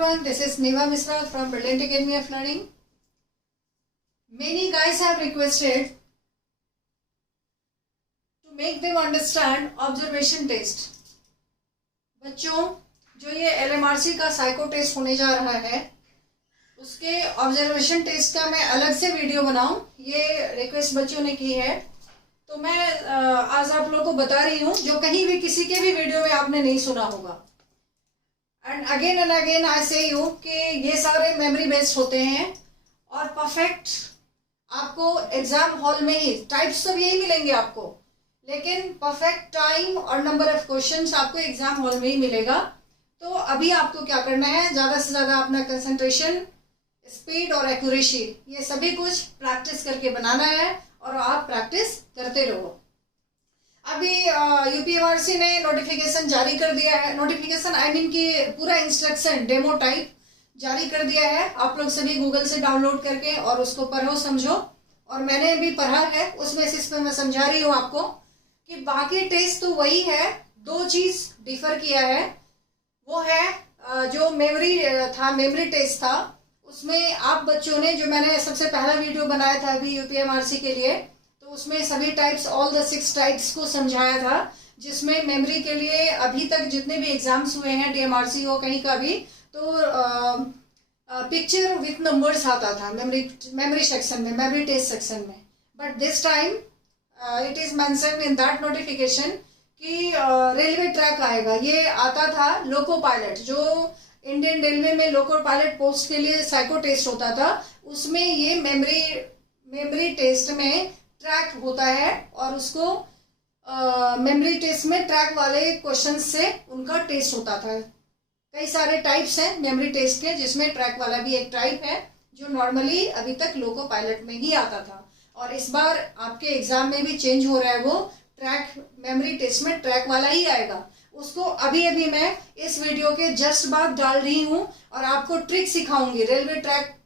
everyone, this is Neva Misra from Brilliant Academy of Learning. Many guys have requested to make them understand observation test. बच्चों, जो ये LMRC का psycho test होने जा रहा है उसके ऑब्जर्वेशन टेस्ट का मैं अलग से वीडियो बनाऊं, ये रिक्वेस्ट बच्चों ने की है। तो मैं आज आप लोगों को बता रही हूं जो कहीं भी किसी के भी वीडियो में आपने नहीं सुना होगा। एंड अगेन आई से यू कि ये सारे मेमोरी बेस्ड होते हैं और परफेक्ट आपको एग्जाम हॉल में ही टाइप्स तो यही मिलेंगे आपको, लेकिन परफेक्ट टाइम और नंबर ऑफ क्वेश्चंस आपको एग्जाम हॉल में ही मिलेगा। तो अभी आपको क्या करना है, ज़्यादा से ज़्यादा अपना कंसंट्रेशन, स्पीड और एक्यूरेसी ये सभी कुछ प्रैक्टिस करके बनाना है और आप प्रैक्टिस करते रहो। अभी यूपीएमआरसी ने नोटिफिकेशन जारी कर दिया है, नोटिफिकेशन आई मीन कि पूरा इंस्ट्रक्शन डेमो टाइप जारी कर दिया है। आप लोग सभी गूगल से डाउनलोड करके और उसको पढ़ो समझो, और मैंने भी पढ़ा है, उस बेसिस पे मैं समझा रही हूँ आपको कि बाकी टेस्ट तो वही है, दो चीज डिफर किया है। वो है जो मेमोरी टेस्ट था, उसमें आप बच्चों ने, जो मैंने सबसे पहला वीडियो बनाया था अभी यूपीएमआरसी के लिए, तो उसमें सभी टाइप्स, ऑल द 6 टाइप्स को समझाया था, जिसमें मेमोरी के लिए अभी तक जितने भी एग्जाम्स हुए हैं, डीएमआरसी हो कहीं का भी, तो पिक्चर विथ नंबर्स आता था मेमोरी सेक्शन में, मेमोरी टेस्ट सेक्शन में। But this time it is mentioned in that notification कि रेलवे ट्रैक आएगा। ये आता था लोको पायलट, जो इंडियन रेलवे में लोको पायलट पोस्ट के लिए साइको टेस्ट होता था, उसमें ये मेमोरी टेस्ट में ट्रैक होता है और उसको मेमोरी टेस्ट में ट्रैक वाले क्वेश्चन से उनका टेस्ट होता था। कई सारे टाइप्स हैं मेमोरी टेस्ट के, जिसमें ट्रैक वाला भी एक टाइप है जो नॉर्मली अभी तक लोको पायलट में ही आता था, और इस बार आपके एग्जाम में भी चेंज हो रहा है, वो ट्रैक मेमोरी टेस्ट में ट्रैक वाला ही आएगा। उसको अभी मैं इस वीडियो के जस्ट बाद डाल रही हूँ और आपको ट्रिक सिखाऊंगी, रेलवे ट्रैक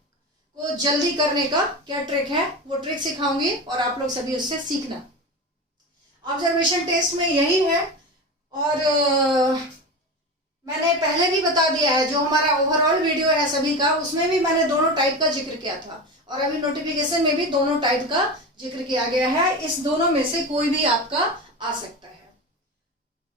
को जल्दी करने का क्या ट्रिक है वो ट्रिक सिखाऊंगी और आप लोग सभी उससे सीखना। ऑब्जर्वेशन टेस्ट में यही है, और मैंने पहले भी बता दिया है, जो हमारा ओवरऑल वीडियो है सभी का, उसमें भी मैंने दोनों टाइप का जिक्र किया था, और अभी नोटिफिकेशन में भी दोनों टाइप का जिक्र किया गया है। इस दोनों में से कोई भी आपका आ सकता है।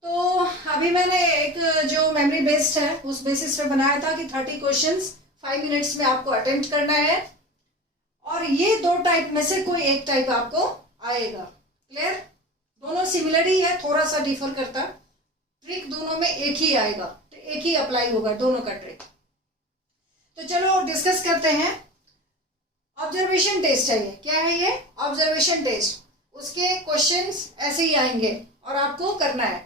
तो अभी मैंने एक जो मेमोरी बेस्ड है उस बेसिस पे बनाया था कि 30 क्वेश्चंस 5 मिनट्स में आपको अटेम्प्ट करना है, और ये दो टाइप में से कोई एक टाइप आपको आएगा। क्लियर? दोनों सिमिलर ही है, थोड़ा सा डिफर करता, ट्रिक दोनों में एक ही आएगा, तो एक ही अप्लाई होगा दोनों का ट्रिक। तो चलो डिस्कस करते हैं। ऑब्जर्वेशन टेस्ट है ये, क्या है ये? Observation test. उसके क्वेश्चंस ऐसे ही आएंगे और आपको करना है।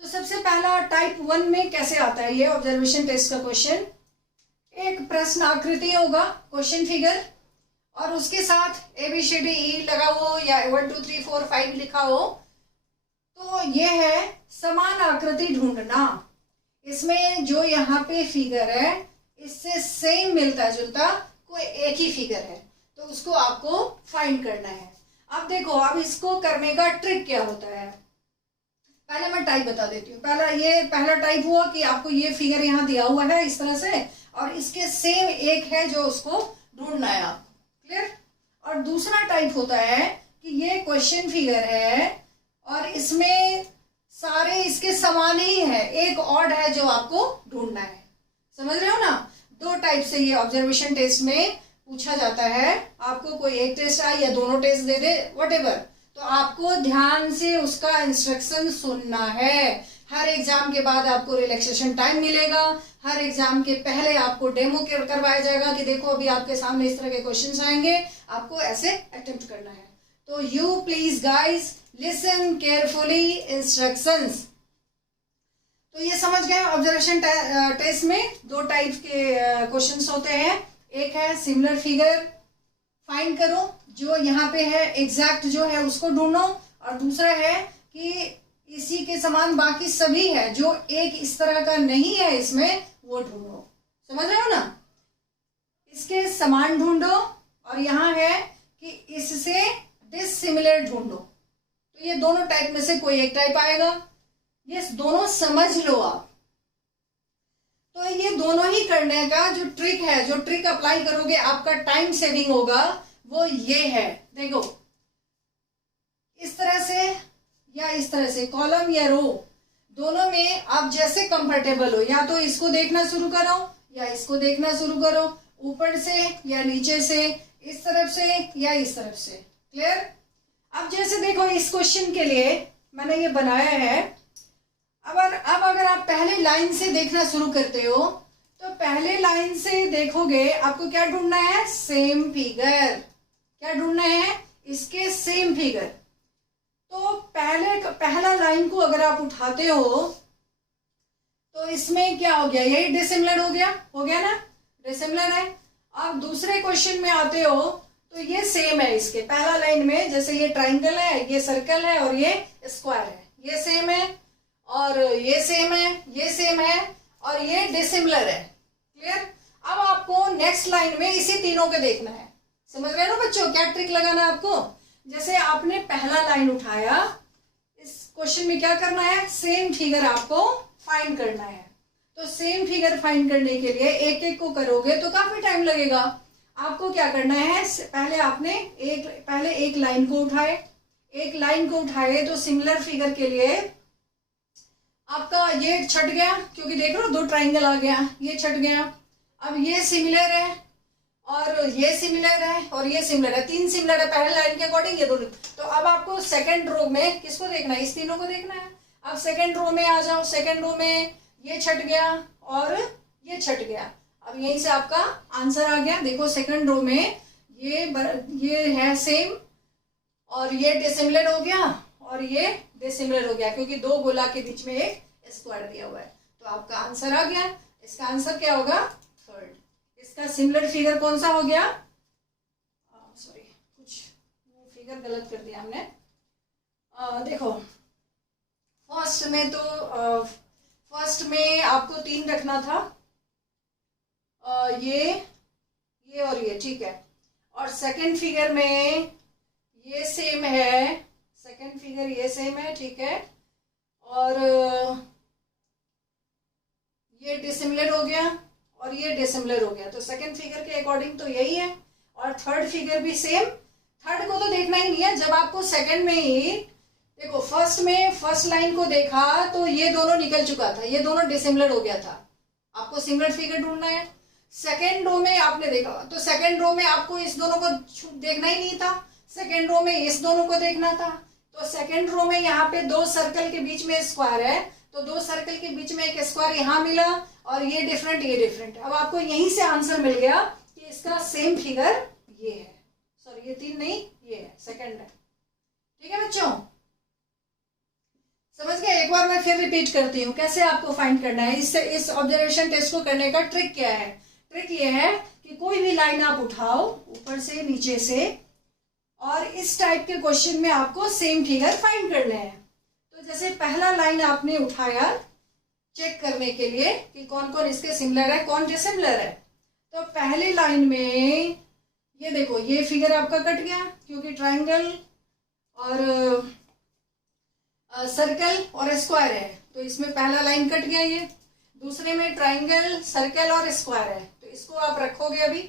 तो सबसे पहला टाइप 1 में कैसे आता है ये ऑब्जर्वेशन टेस्ट का क्वेश्चन? एक प्रश्न आकृति होगा, क्वेश्चन फिगर, और उसके साथ ABCDE लगा हो या 1 2 3 4 5 लिखा हो। तो ये है समान आकृति ढूंढना। इसमें जो यहाँ पे फिगर है इससे सेम मिलता जुलता कोई एक ही फिगर है, तो उसको आपको फाइंड करना है। अब देखो, अब इसको करने का ट्रिक क्या होता है, पहले मैं टाइप बता देती हूँ। पहला टाइप हुआ कि आपको ये फिगर यहाँ दिया हुआ है इस तरह से, और इसके सेम एक है जो उसको ढूंढना है आपको। क्लियर? और दूसरा टाइप होता है कि ये क्वेश्चन फिगर है और इसमें सारे इसके समान ही है, एक ऑड है जो आपको ढूंढना है। समझ रहे हो ना? दो टाइप से ये ऑब्जर्वेशन टेस्ट में पूछा जाता है। आपको कोई एक टेस्ट आए या दोनों टेस्ट दे दे, व्हाटएवर, तो आपको ध्यान से उसका इंस्ट्रक्शन सुनना है। हर एग्जाम के बाद आपको रिलैक्सेशन टाइम मिलेगा, हर एग्जाम के पहले आपको डेमो करवाया जाएगा कि देखो अभी आपके सामने इस तरह के क्वेश्चंस आएंगे, आपको ऐसे अटेम्प्ट करना है। तो you please guys listen carefully instructions. तो ये समझ गए, ऑब्जर्वेशन टेस्ट में दो टाइप के क्वेश्चंस होते हैं। एक है सिमिलर फिगर फाइंड करो, जो यहाँ पे है एग्जैक्ट जो है उसको ढूंढो, और दूसरा है कि इसी के समान बाकी सभी है, जो एक इस तरह का नहीं है इसमें, वो ढूंढो। समझ रहे हो ना? इसके समान ढूंढो, और यहाँ है कि इससे डिसिमिलर ढूंढो। तो ये दोनों टाइप में से कोई एक टाइप आएगा। ये दोनों समझ लो आप। तो ये दोनों ही करने का जो ट्रिक है, जो ट्रिक अप्लाई करोगे आपका टाइम सेविंग होगा, वो ये है। देखो इस तरह से या इस तरह से, कॉलम या रो, दोनों में आप जैसे कंफर्टेबल हो, या तो इसको देखना शुरू करो या इसको देखना शुरू करो, ऊपर से या नीचे से, इस तरफ से या इस तरफ से। क्लियर? अब जैसे देखो इस क्वेश्चन के लिए मैंने ये बनाया है। अब अगर आप पहले लाइन से देखना शुरू करते हो तो पहले लाइन से देखोगे, आपको क्या ढूंढना है? Same figure. क्या ढूंढना है? इसके सेम फिगर। तो पहला लाइन को अगर आप उठाते हो तो इसमें क्या हो गया? यही डिसिमिलर हो गया ना? डिसिमिलर है। आप दूसरे क्वेश्चन में आते हो तो ये सेम है इसके। पहला लाइन में जैसे ये ट्राइंगल है, ये सर्कल है और ये स्क्वायर है, ये सेम है और ये सेम है, ये सेम है और ये डिसिमिलर है। क्लियर? अब आपको नेक्स्ट लाइन में इसी तीनों को देखना है। समझ गए ना बच्चों क्या ट्रिक लगाना है आपको? जैसे आपने पहला लाइन उठाया, इस क्वेश्चन में क्या करना है? सेम फिगर आपको फाइंड करना है। तो सेम फिगर फाइंड करने के लिए एक एक को करोगे तो काफी टाइम लगेगा। आपको क्या करना है? पहले एक लाइन को उठाए, एक लाइन को उठाए तो सिमिलर फिगर के लिए आपका ये छट गया, क्योंकि देख लो दो ट्राइंगल आ गया, ये छट गया। अब ये सिमिलर है और ये सिमिलर है और ये सिमिलर है, तीन सिमिलर है पहले लाइन के अकॉर्डिंग, ये दोनों। तो अब आपको सेकंड रो में किसको देखना है? इस तीनों को देखना है। अब सेकंड रो में आ जाओ। सेकंड रो में ये छट गया और ये छट गया। अब यहीं से आपका आंसर आ गया। देखो सेकंड रो में ये है सेम और ये डिसिमिलर हो गया और ये डिसिमिलर हो गया, क्योंकि दो गोला के बीच में एक स्क्वायर दिया हुआ है। तो आपका आंसर आ गया। इसका आंसर क्या होगा? थर्ड। इसका सिमिलर फिगर कौन सा हो गया? सॉरी, कुछ फिगर गलत कर दिया हमने। देखो फर्स्ट में आपको 3 रखना था, ये और ये, ठीक है। और सेकंड फिगर में ये सेम है, सेकंड फिगर ये सेम है, ठीक है। और ये डिसिमिलर हो गया और ये डिसिमिलर हो गया। तो सेकंड फिगर के अकॉर्डिंग तो यही है। और थर्ड फिगर भी सेम। थर्ड को तो देखना ही नहीं है। जब आपको सेकंड में ही देखो, फर्स्ट लाइन को देखा तो ये दोनों निकल चुका था, ये दोनों डिसिमिलर हो गया था। आपको सिमिलर फिगर ढूंढना है। सेकेंड रो में आपने देखा तो सेकेंड रो में आपको इस दोनों को देखना ही नहीं था, सेकेंड रो में इस दोनों को देखना था। तो सेकेंड रो में यहाँ पे 2 सर्कल के बीच में स्क्वायर है, तो 2 सर्कल के बीच में एक स्क्वायर यहाँ मिला और ये डिफरेंट, ये डिफरेंट। अब आपको यहीं से आंसर मिल गया कि इसका सेम फिगर ये है। सॉरी, ये 3 नहीं, ये है, सेकेंड है। ठीक है बच्चों, समझ गए? एक बार मैं फिर रिपीट करती हूँ कैसे आपको फाइंड करना है। इस ऑब्जर्वेशन टेस्ट को करने का ट्रिक क्या है? ट्रिक ये है कि कोई भी लाइन आप उठाओ ऊपर से नीचे से, और इस टाइप के क्वेश्चन में आपको सेम फिगर फाइंड करने हैं। तो जैसे पहला लाइन आपने उठाया चेक करने के लिए कि कौन कौन इसके सिमिलर है, कौन डिसिमिलर है। तो पहली लाइन में ये देखो, ये फिगर आपका कट गया क्योंकि ट्राइंगल और सर्कल और स्क्वायर है, तो इसमें पहला लाइन कट गया। ये दूसरे में ट्राइंगल, सर्कल और स्क्वायर है, तो इसको आप रखोगे अभी।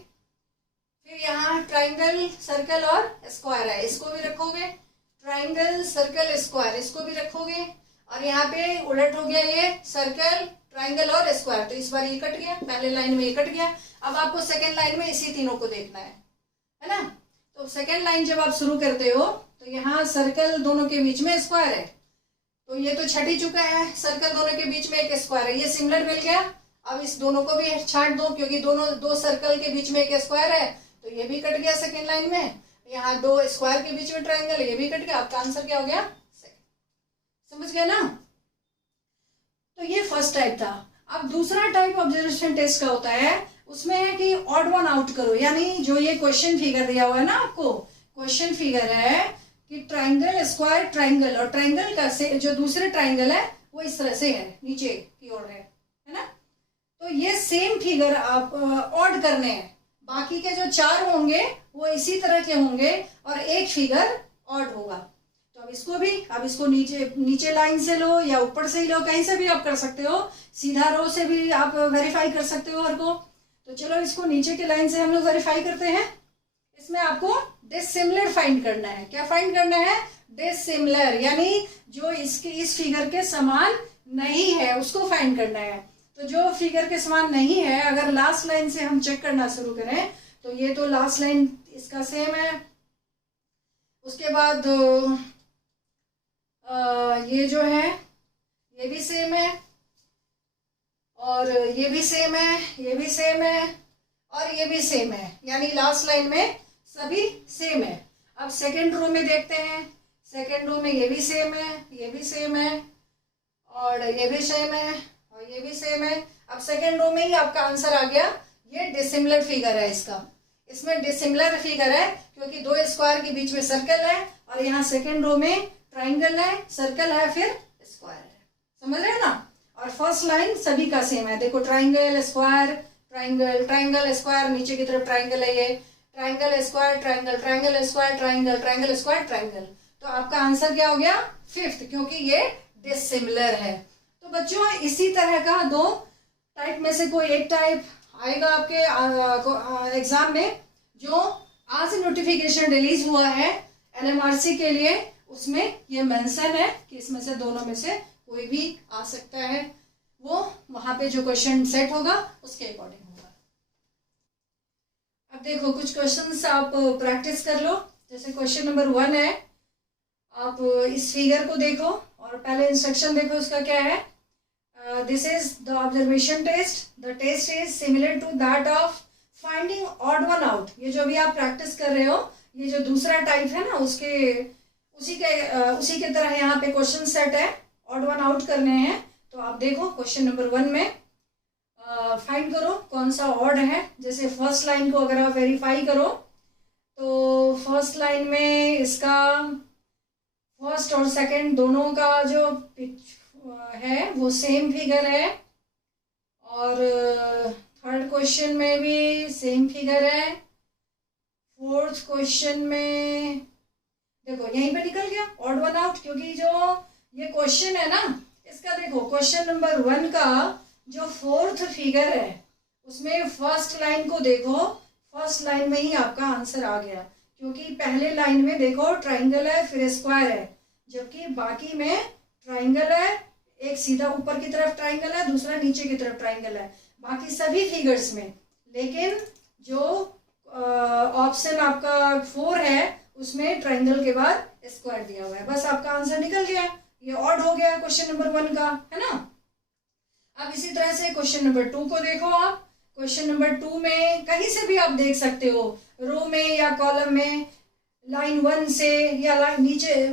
फिर यहाँ ट्राइंगल, सर्कल और स्क्वायर है, इसको भी रखोगे। ट्राइंगल, सर्कल, स्क्वायर, इसको भी रखोगे। और यहाँ पे उलट हो गया, ये सर्कल, ट्राइंगल और स्क्वायर, तो इस बार ये कट गया, पहले लाइन में ये कट गया। अब आपको सेकेंड लाइन में इसी तीनों को देखना है ना। तो सेकेंड लाइन जब आप शुरू करते हो तो यहाँ सर्कल दोनों के बीच में स्क्वायर है, तो ये तो छट ही चुका है। सर्कल दोनों के बीच में एक स्क्वायर है, ये सिमिलर मिल गया। अब इस दोनों को भी छाट दो, क्योंकि दो सर्कल के बीच में एक स्क्वायर है, तो ये भी कट गया सेकेंड लाइन में। यहाँ 2 स्क्वायर के बीच में ट्राइंगल, ये भी कट गया। आपका आंसर क्या हो गया? सेकंड। समझ गए ना? तो ये फर्स्ट टाइप था। अब दूसरा टाइप ऑब्जर्वेशन टेस्ट का होता है, उसमें है कि ऑड वन आउट करो, यानी जो ये क्वेश्चन फिगर दिया हुआ है ना आपको, क्वेश्चन फिगर है कि ट्राइंगल, स्क्वायर, ट्राइंगल, और ट्राइंगल का से जो दूसरे ट्राइंगल है वो इस तरह से है, नीचे की ओर है ना। तो ये सेम फिगर आप ऑड करने हैं। बाकी के जो 4 होंगे वो इसी तरह के होंगे और एक फिगर ऑड होगा। तो अब इसको नीचे नीचे लाइन से लो या ऊपर से ही लो, कहीं से भी आप कर सकते हो, सीधा रो से भी आप वेरीफाई कर सकते हो हर को। तो चलो इसको नीचे के लाइन से हम लोग वेरीफाई करते हैं। इसमें आपको डिसिमिलर फाइंड करना है। क्या फाइंड करना है? डिसिमिलर, यानी जो इसके इस फिगर के समान नहीं है उसको फाइंड करना है। तो जो फिगर के समान नहीं है, अगर लास्ट लाइन से हम चेक करना शुरू करें तो ये तो लास्ट लाइन इसका सेम है, उसके बाद ये जो है ये भी सेम है, और ये भी सेम है, ये भी सेम है, और ये भी सेम है, यानी लास्ट लाइन में सभी सेम है। अब सेकेंड रो में देखते हैं, सेकेंड रो में ये भी सेम है, ये भी सेम है, और ये भी सेम है, और ये भी सेम है। अब सेकेंड रो में ही आपका आंसर आ गया। ये डिसिमिलर फिगर है इसका, इसमें डिसिमिलर फिगर है क्योंकि दो स्क्वायर के बीच में सर्कल है, और यहाँ सेकेंड रो में ट्राइंगल है, सर्कल है, फिर स्क्वायर है। समझ रहे हैं ना? और फर्स्ट लाइन सभी का सेम है। देखो triangle square triangle, triangle square, नीचे की तरफ ट्राइंगल है, ये triangle square triangle, triangle square triangle, triangle square triangle. तो आपका आंसर क्या हो गया? फिफ्थ, क्योंकि ये डिसिमिलर है। तो बच्चों इसी तरह का दो टाइप में से कोई एक टाइप आएगा आपके एग्जाम में। जो आज नोटिफिकेशन रिलीज हुआ है एलएमआरसी के लिए, उसमें ये मेंशन है कि इसमें से दोनों में से कोई भी आ सकता है। वो वहां पे जो क्वेश्चन सेट होगा उसके अकॉर्डिंग होगा। अब देखो कुछ क्वेश्चंस आप प्रैक्टिस कर लो। जैसे क्वेश्चन नंबर 1 है, आप इस फिगर को देखो और पहले इंस्ट्रक्शन देखो उसका क्या है। This is the observation test, the test is similar to that of finding odd one out. ये जो भी आप प्रैक्टिस कर रहे हो, ये जो दूसरा टाइप है ना, उसी के तरह यहाँ पे क्वेश्चन सेट है, ऑड वन आउट करने हैं। तो आप देखो क्वेश्चन नंबर 1 में फाइंड करो कौन सा ऑड है। जैसे फर्स्ट लाइन को अगर आप वेरीफाई करो तो फर्स्ट लाइन में इसका फर्स्ट और सेकंड दोनों का जो है वो सेम फिगर है, और थर्ड क्वेश्चन में भी सेम फिगर है, फोर्थ क्वेश्चन में देखो यहीं पे निकल गया ऑड वन आउट, क्योंकि जो ये क्वेश्चन है ना, इसका देखो क्वेश्चन नंबर 1 का जो फोर्थ फिगर है उसमें फर्स्ट लाइन को देखो, फर्स्ट लाइन में ही आपका आंसर आ गया, क्योंकि पहले लाइन में देखो ट्राइंगल है फिर स्क्वायर है, जबकि बाकी में ट्राइंगल है, एक सीधा ऊपर की तरफ ट्राइंगल है, दूसरा नीचे की तरफ ट्राइंगल है, बाकी सभी फिगर्स में। लेकिन जो ऑप्शन आपका 4 है उसमें ट्राइंगल के बाद स्क्वायर दिया हुआ है। बस आपका आंसर निकल गया, ये ऑड हो गया क्वेश्चन नंबर 1 का, है ना। अब इसी तरह से क्वेश्चन नंबर 2 को देखो आप। क्वेश्चन नंबर 2 में कहीं से भी आप देख सकते हो, रो में या कॉलम में, लाइन 1 से या लाइन नीचे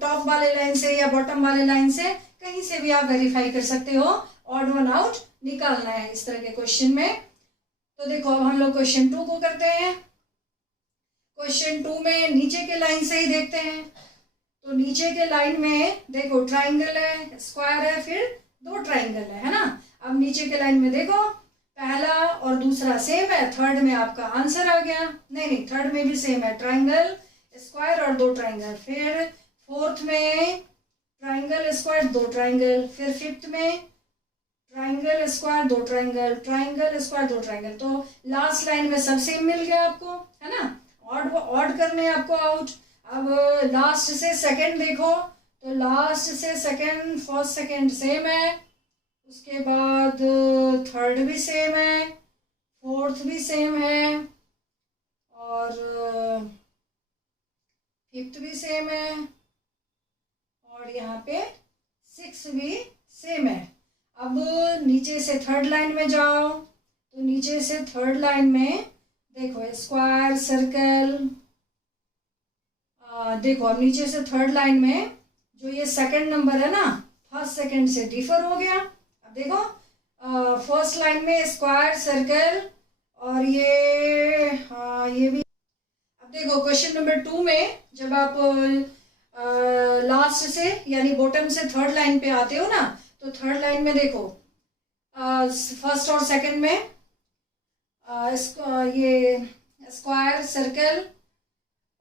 टॉप वाले लाइन से या बॉटम वाले लाइन से, कहीं से भी आप वेरीफाई कर सकते हो। ऑड वन आउट निकालना है इस तरह के क्वेश्चन में। तो देखो अब हम लोग क्वेश्चन 2 को करते हैं। क्वेश्चन 2 में नीचे के लाइन से ही देखते हैं। तो नीचे के लाइन में देखो ट्राइंगल है, स्क्वायर है, फिर 2 ट्राइंगल है ना। अब नीचे के लाइन में देखो पहला और दूसरा सेम है, थर्ड में आपका आंसर आ गया। नहीं, थर्ड में भी सेम है, ट्राइंगल स्क्वायर और 2 ट्राइंगल। फिर फोर्थ में ट्राइंगल स्क्वायर 2 ट्राइंगल, फिर फिफ्थ में triangle square 2 triangle, triangle square 2 triangle. तो लास्ट लाइन में सब सेम मिल गया आपको, है ना। ऑड करने हैं आपको आउट। अब लास्ट से सेकंड देखो, तो लास्ट से सेकंड, फर्स्ट सेकंड सेम है, उसके बाद थर्ड भी सेम है, फोर्थ भी सेम है, और फिफ्थ भी सेम है, और यहाँ पे 6 भी सेम है। अब नीचे से थर्ड लाइन में जाओ, तो नीचे से थर्ड लाइन में देखो स्क्वायर सर्कल। देखो अब नीचे से थर्ड लाइन में जो ये सेकंड नंबर है ना, फर्स्ट सेकंड से डिफर हो गया। अब देखो फर्स्ट लाइन में स्क्वायर सर्कल, और ये भी। अब देखो क्वेश्चन नंबर 2 में जब आप लास्ट से यानी बॉटम से थर्ड लाइन पे आते हो ना, तो थर्ड लाइन में देखो फर्स्ट और सेकंड में ये स्क्वायर सर्कल,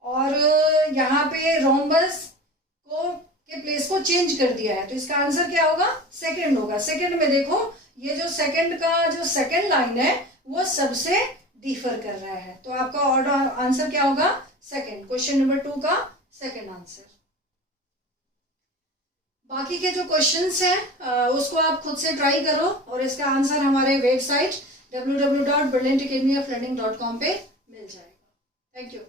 और यहाँ पे रोम्बस को के प्लेस को चेंज कर दिया है, तो इसका आंसर क्या होगा? सेकंड होगा। सेकंड में देखो ये जो सेकंड का जो सेकंड लाइन है वो सबसे डिफर कर रहा है, तो आपका ऑर्डर आंसर क्या होगा? सेकंड। क्वेश्चन नंबर 2 का सेकंड आंसर। बाकी के जो क्वेश्चंस हैं उसको आप खुद से ट्राई करो और इसका आंसर हमारे वेबसाइट www.brilliantacademyoflearning.com पे मिल जाएगा। Thank you.